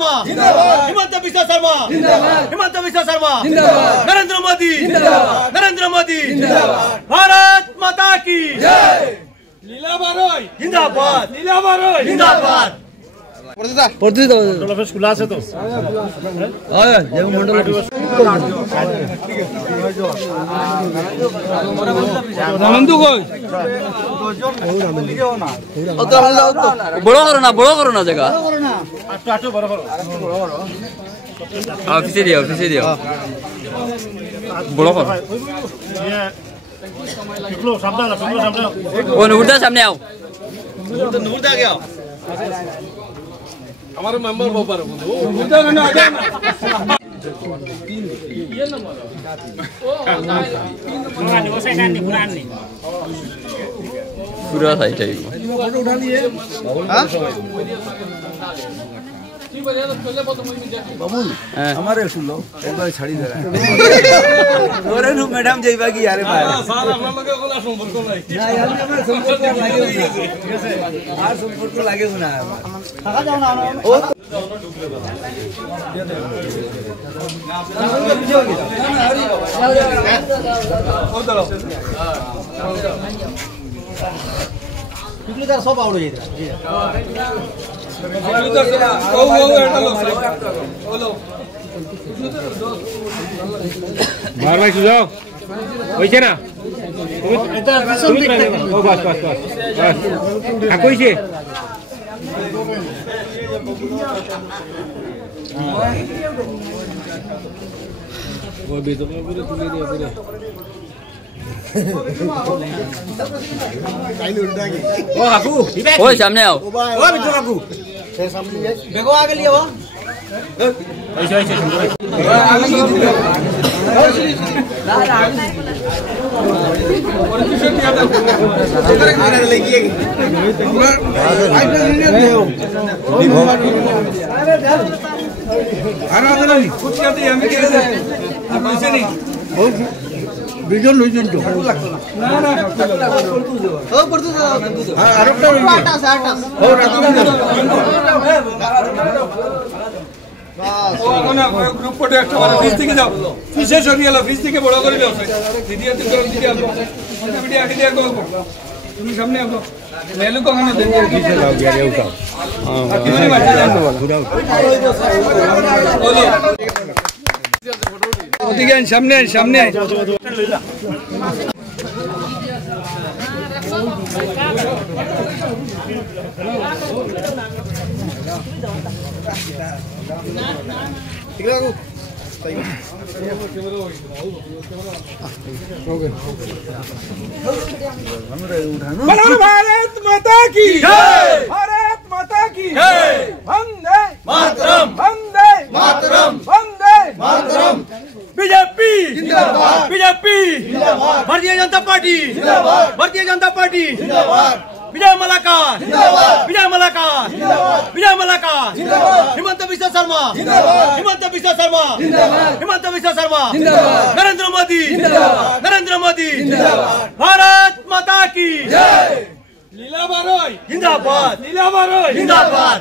शर्मा जिंदाबाद, हिमंत बिस्वा शर्मा जिंदाबाद, हिमंत बिस्वा शर्मा जिंदाबाद, नरेंद्र मोदी जिंदाबाद, नरेंद्र मोदी जिंदाबाद, भारत माता की जय, लीला बारोई जिंदाबाद, लीला बारोई जिंदाबाद। পড়তে দাও মন্ডল অফিস খোলা আছে তো হ্যাঁ যে মন্ডল অফিস আনন্দ কই অত বড় করো না জায়গা আটো বড় করো অফিসে দিও বড় করো নিকলো সামনে ও নুরদা সামনে আও নুরদা আগে আও हमारे मेंबर बाबा रे बोलो मुद्दा करना आगे ये नंबर ओ पुरानी वो साइड आनी पुरानी पूरा साइड है फोटो उठा लिए हां बाबू हमारे सुन लो एक बार छाड़ी दे रहा है ओरे नु मैडम जइबा की यार भाई सर हमरा लगे कोला संपर्क নাই না यार हमरा संपर्क लागे আর संपर्क लागे না টাকা দাও না ও পিকলিদার সব আউট হয়ে যায় बार भाई सुझाव होइছে না তুমি ও বাস কইছে ও বেদনা পুরো তুলে দিয়ে পুরো ओ काकू ओ सामने आओ ओ बिट्टू काकू देखो आगे लियो ऐसे বিজন লইজন তো না না ও পড়তো আরেকটা আটা ও ও কোনা গ্রুপ পড়ে একটা মানে ফিস থেকে যাও ফিসে সরিয়ে লাও ফিস থেকে বড় করে দাও ভিডিওতে করো ভিডিও ভিডিও আগে দিয়ে গল্প তুমি সামনে আসো মেলু কোখানে দেন ফিসে লাও গিয়া উঠাও हां তুমি মারতে যাও ঘুরাও বলো ওদিকে সামনে भारत माता की जय, भारत माता की जय, वंदे मातरम, वंदे मातरम, वंदे मातरम। बीजेपी जिंदाबाद, बीजेपी जिंदाबाद, भारतीय जनता पार्टी जिंदाबाद, भारतीय जनता पार्टी जिंदाबाद, विजय मलाकार जिंदाबाद, विजय मलाकार जिंदाबाद, विजय मलाकार जिंदाबाद, हिमंत बिस्वा शर्मा जिंदाबाद, हिमंत बिस्वा शर्मा जिंदाबाद, हिमंत बिस्वा शर्मा जिंदाबाद, नरेंद्र मोदी जिंदाबाद, नरेंद्र मोदी जिंदाबाद, भारत माता की जय, लीला बारोई जिंदाबाद, लीला बारोई जिंदाबाद।